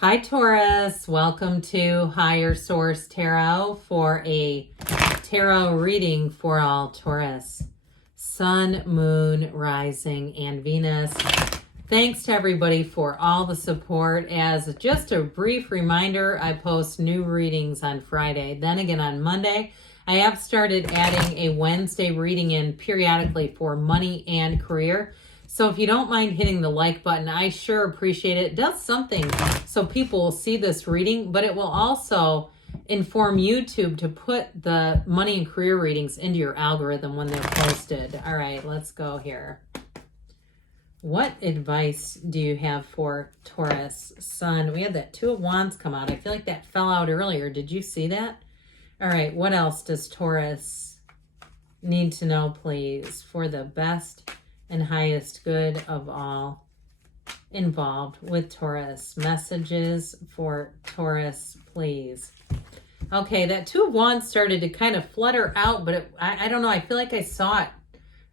Hi Taurus, welcome to Higher Source Tarot for a tarot reading for all Taurus. Sun, Moon, Rising, and Venus. Thanks to everybody for all the support. As just a brief reminder, I post new readings on Friday. Then again on Monday, I have started adding a Wednesday reading in periodically for money and career. So if you don't mind hitting the like button, I sure appreciate it. It does something so people will see this reading, but it will also inform YouTube to put the money and career readings into your algorithm when they're posted. All right, let's go here. What advice do you have for Taurus Sun? We had that Two of Wands come out. I feel like that fell out earlier. Did you see that? All right, what else does Taurus need to know, please, for the best and highest good of all involved with Taurus? Messages for Taurus, please. Okay, that Two of Wands started to kind of flutter out, but I don't know. I feel like I saw it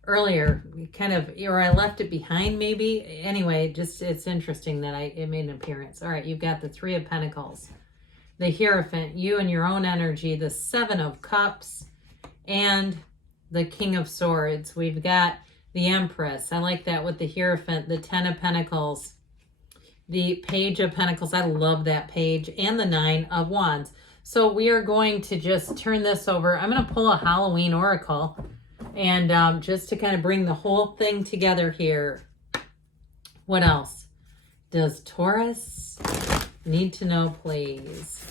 earlier, kind of, or I left it behind maybe. Anyway, just it's interesting that it made an appearance. All right, you've got the Three of Pentacles, the Hierophant, you and your own energy, the Seven of Cups, and the King of Swords. We've got the Empress. I like that with the Hierophant, the Ten of Pentacles, the Page of Pentacles. I love that page, and the Nine of Wands. So we are going to just turn this over. I'm going to pull a Halloween oracle, and just to kind of bring the whole thing together here. What else does Taurus need to know, please?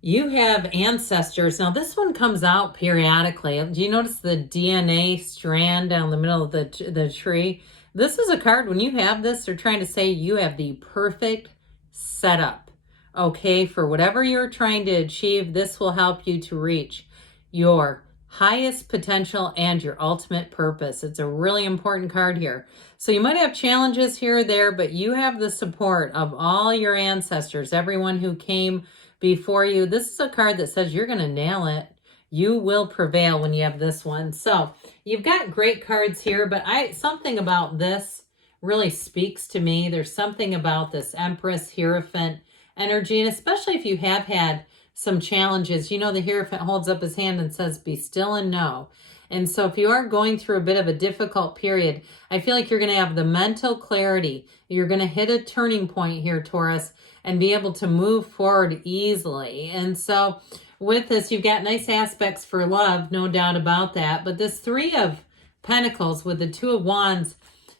You have ancestors. Now, this one comes out periodically. Do you notice the DNA strand down the middle of the tree? This is a card, when you have this, they're trying to say you have the perfect setup, okay? For whatever you're trying to achieve, this will help you to reach your highest potential and your ultimate purpose. It's a really important card here. So you might have challenges here or there, but you have the support of all your ancestors, everyone who came before you. This is a card that says you're going to nail it. You will prevail when you have this one. So you've got great cards here, but something about this really speaks to me. There's something about this Empress Hierophant energy, and especially if you have had some challenges. You know, the Hierophant holds up his hand and says, be still and know. And so if you are going through a bit of a difficult period, I feel like you're going to have the mental clarity. You're going to hit a turning point here, Taurus, and be able to move forward easily. And so with this, you've got nice aspects for love, no doubt about that. But this Three of Pentacles with the Two of Wands,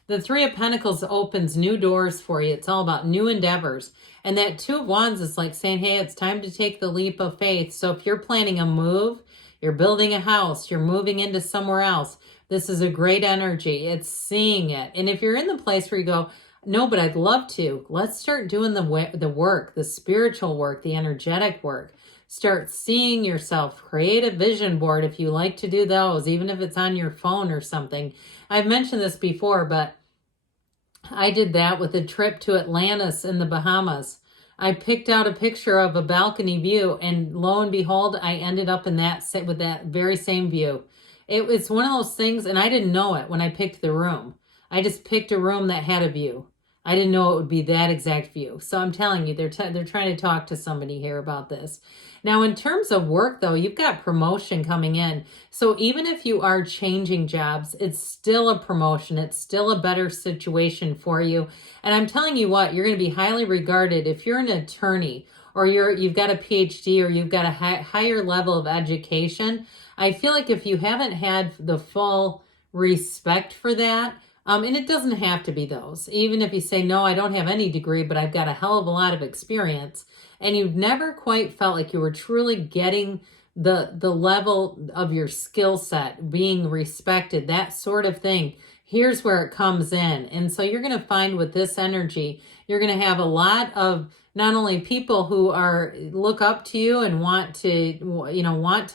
the Three of Pentacles opens new doors for you. It's all about new endeavors. And that Two of Wands is like saying, hey, it's time to take the leap of faith. So if you're planning a move, you're building a house, you're moving into somewhere else, this is a great energy. It's seeing it. And if you're in the place where you go, no, but I'd love to, let's start doing the work, the spiritual work, the energetic work. Start seeing yourself. Create a vision board if you like to do those, even if it's on your phone or something. I've mentioned this before, but I did that with a trip to Atlantis in the Bahamas. I picked out a picture of a balcony view, and lo and behold, I ended up in that with that very same view. It's one of those things, and I didn't know it when I picked the room. I just picked a room that had a view. I didn't know it would be that exact view. So I'm telling you, they're trying to talk to somebody here about this. Now, in terms of work, though, you've got promotion coming in. So even if you are changing jobs, it's still a promotion. It's still a better situation for you. And I'm telling you what, you're going to be highly regarded if you're an attorney, or you've got a PhD, or you've got a higher level of education. I feel like if you haven't had the full respect for that, and it doesn't have to be those. Even if you say, no, I don't have any degree, but I've got a hell of a lot of experience, and you've never quite felt like you were truly getting the level of your skill set, being respected, that sort of thing, here's where it comes in. And so you're going to find with this energy, you're going to have a lot of not only people who look up to you and want to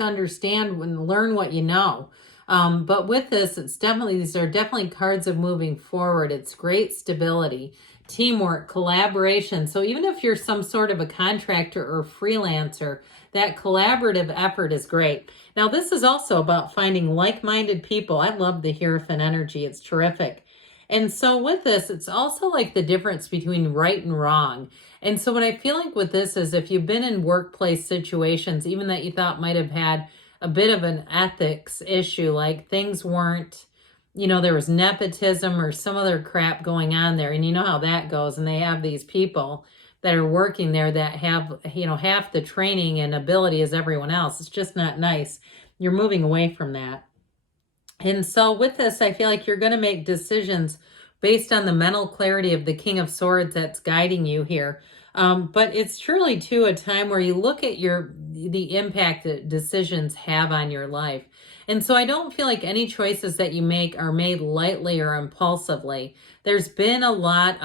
understand and learn what you know. But with this, these are definitely cards of moving forward. It's great stability. teamwork, collaboration. So even if you're some sort of a contractor or freelancer, that collaborative effort is great. Now, this is also about finding like-minded people. I love the Hierophant energy. It's terrific. And so with this, it's also like the difference between right and wrong. And so what I feel like with this is if you've been in workplace situations, even that you thought might have had a bit of an ethics issue, like things weren't, there was nepotism or some other crap going on there. And you know how that goes. And they have these people that are working there that have, half the training and ability as everyone else. It's just not nice. You're moving away from that. And so with this, I feel like you're going to make decisions based on the mental clarity of the King of Swords that's guiding you here. But it's truly, too, a time where you look at the impact that decisions have on your life. And so I don't feel like any choices that you make are made lightly or impulsively. There's been a lot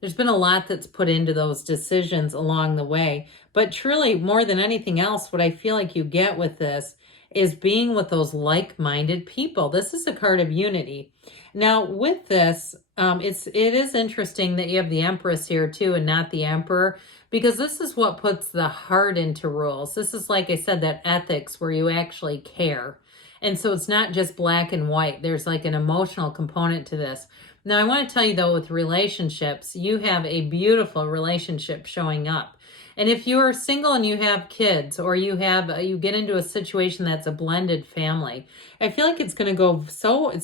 that's put into those decisions along the way. But truly, more than anything else, what I feel like you get with this is being with those like-minded people. This is a card of unity. Now, with this, it is interesting that you have the Empress here too and not the Emperor, because this is what puts the heart into rules. This is, like I said, that ethics where you actually care. And so it's not just black and white. There's like an emotional component to this. Now, I want to tell you, though, with relationships, you have a beautiful relationship showing up. And if you are single and you have kids, or you get into a situation that's a blended family, I feel like it's going to go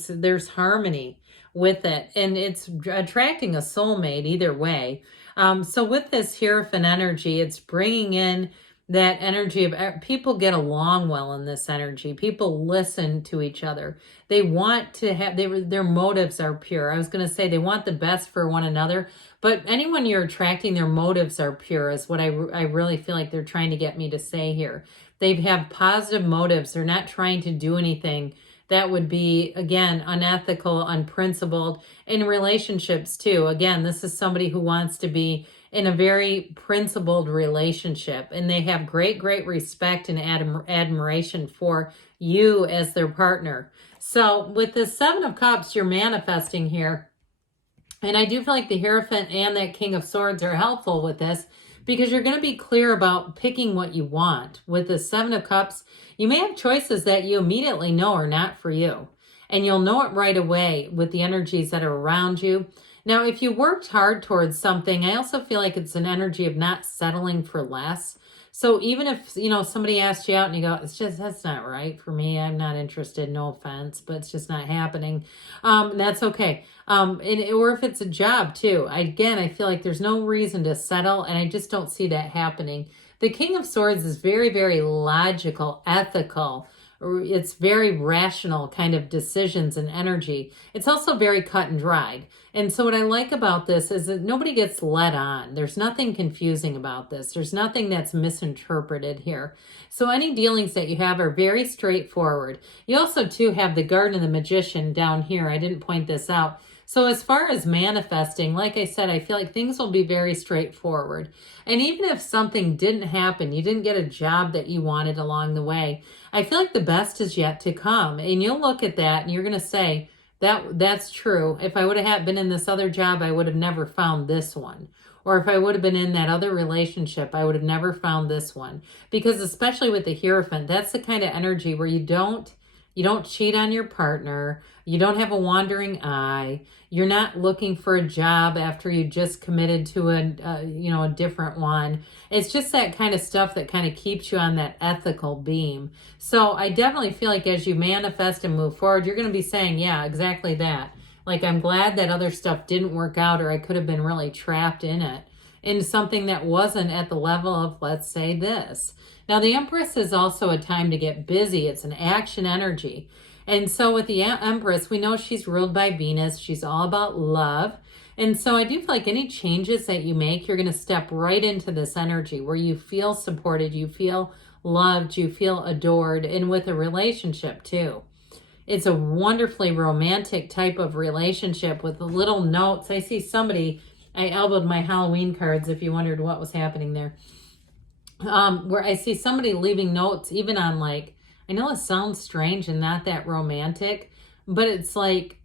there's harmony with it, and it's attracting a soulmate either way. So with this Hierophant energy, it's bringing in that energy of people get along well in this energy. People listen to each other. They want to have, their motives are pure. I was going to say they want the best for one another, but anyone you're attracting, their motives are pure is what I really feel like they're trying to get me to say here. They have positive motives. They're not trying to do anything that would be, again, unethical, unprincipled. In relationships too, again, this is somebody who wants to be in a very principled relationship, and they have great respect and admiration for you as their partner. So with the Seven of Cups, you're manifesting here. And I do feel like the Hierophant and that King of Swords are helpful with this, because you're going to be clear about picking what you want. With the Seven of Cups, you may have choices that you immediately know are not for you. And you'll know it right away with the energies that are around you. Now, if you worked hard towards something, I also feel like it's an energy of not settling for less. So even if, somebody asked you out and you go, that's not right for me. I'm not interested, no offense, but it's just not happening. That's okay. Or if it's a job too. I feel like there's no reason to settle, and I just don't see that happening. The King of Swords is very, very logical, ethical. It's very rational kind of decisions and energy. It's also very cut and dried. And so what I like about this is that nobody gets led on. There's nothing confusing about this. There's nothing that's misinterpreted here. So any dealings that you have are very straightforward. You also, too, have the Garden of the Magician down here. I didn't point this out. So as far as manifesting, like I said, I feel like things will be very straightforward. And even if something didn't happen, you didn't get a job that you wanted along the way, I feel like the best is yet to come. And you'll look at that and you're going to say, that's true. If I would have been in this other job, I would have never found this one. Or if I would have been in that other relationship, I would have never found this one. Because especially with the Hierophant, that's the kind of energy where you don't cheat on your partner. You don't have a wandering eye. You're not looking for a job after you just committed to a different one. It's just that kind of stuff that kind of keeps you on that ethical beam. So I definitely feel like as you manifest and move forward, you're going to be saying, yeah, exactly that. Like, I'm glad that other stuff didn't work out, or I could have been really trapped in it, in something that wasn't at the level of, let's say, this. Now, the Empress is also a time to get busy. It's an action energy. And so with the Empress, we know she's ruled by Venus. She's all about love. And so I do feel like any changes that you make, you're going to step right into this energy where you feel supported, you feel loved, you feel adored, and with a relationship too. It's a wonderfully romantic type of relationship with the little notes. I see somebody, I elbowed my Halloween cards if you wondered what was happening there. Where I see somebody leaving notes even on, like, I know it sounds strange and not that romantic, but it's like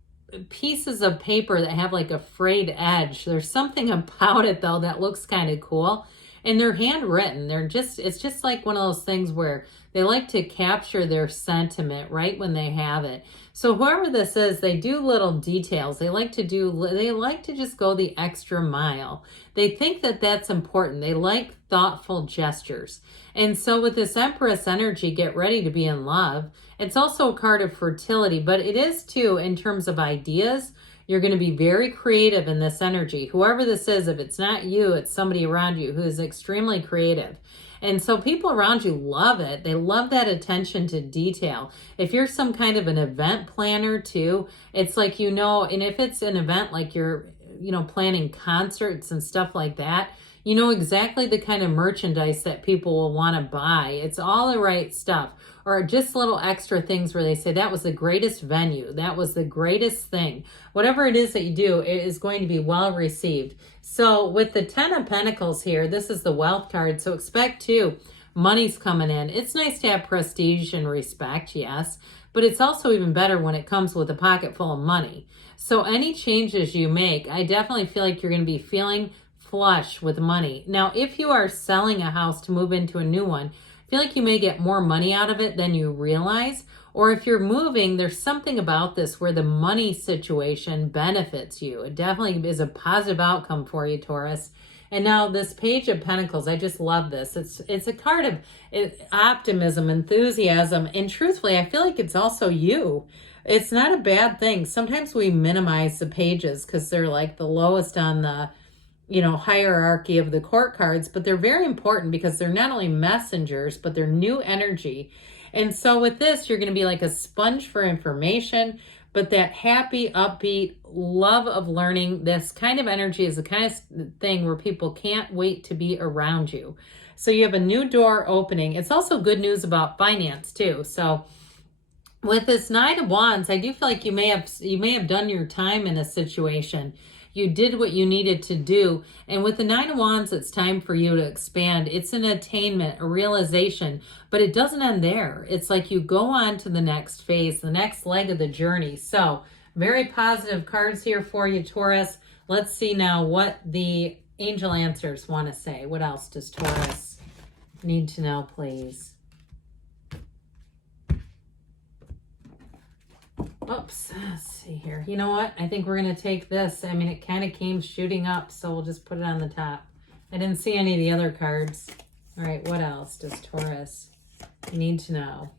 pieces of paper that have like a frayed edge. There's something about it though that looks kind of cool. And they're handwritten. It's just like one of those things where they like to capture their sentiment right when they have it. So whoever this is, they do little details. They like to just go the extra mile. They think that that's important. They like thoughtful gestures. And so with this Empress energy, get ready to be in love. It's also a card of fertility, but it is too in terms of ideas. You're going to be very creative in this energy. Whoever this is, if it's not you, it's somebody around you who is extremely creative. And so people around you love it. They love that attention to detail. If you're some kind of an event planner too, it's like, and if it's an event like you're, planning concerts and stuff like that, you know exactly the kind of merchandise that people will want to buy. It's all the right stuff. Or just little extra things where they say, that was the greatest venue. That was the greatest thing. Whatever it is that you do, it is going to be well received. So with the 10 of Pentacles here, this is the wealth card. So expect too, money's coming in. It's nice to have prestige and respect, yes. But it's also even better when it comes with a pocket full of money. So any changes you make, I definitely feel like you're going to be feeling flush with money. Now, if you are selling a house to move into a new one, I feel like you may get more money out of it than you realize. Or if you're moving, there's something about this where the money situation benefits you. It definitely is a positive outcome for you, Taurus. And now this Page of Pentacles, I just love this. It's a card of optimism, enthusiasm, and truthfully, I feel like it's also you. It's not a bad thing. Sometimes we minimize the pages because they're like the lowest on the hierarchy of the court cards, but they're very important because they're not only messengers, but they're new energy. And so with this, you're going to be like a sponge for information, but that happy, upbeat love of learning, this kind of energy is the kind of thing where people can't wait to be around you. So you have a new door opening. It's also good news about finance too. So with this Nine of Wands, I do feel like you may have done your time in a situation. You did what you needed to do. And with the Nine of Wands, it's time for you to expand. It's an attainment, a realization, but it doesn't end there. It's like you go on to the next phase, the next leg of the journey. So very positive cards here for you, Taurus. Let's see now what the angel answers want to say. What else does Taurus need to know, please? Oops, let's see here. You know what? I think we're going to take this. I mean, it kind of came shooting up, so we'll just put it on the top. I didn't see any of the other cards. All right, what else does Taurus need to know?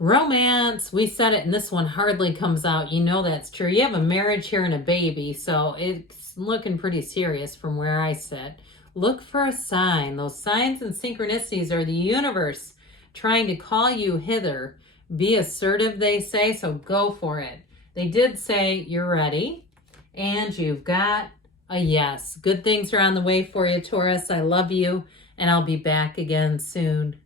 Romance. We said it, and this one hardly comes out. You know that's true. You have a marriage here and a baby, so it's looking pretty serious from where I sit. Look for a sign. Those signs and synchronicities are the universe trying to call you hither. Be assertive, they say, so go for it. They did say you're ready, and you've got a yes. Good things are on the way for you, Taurus. I love you, and I'll be back again soon.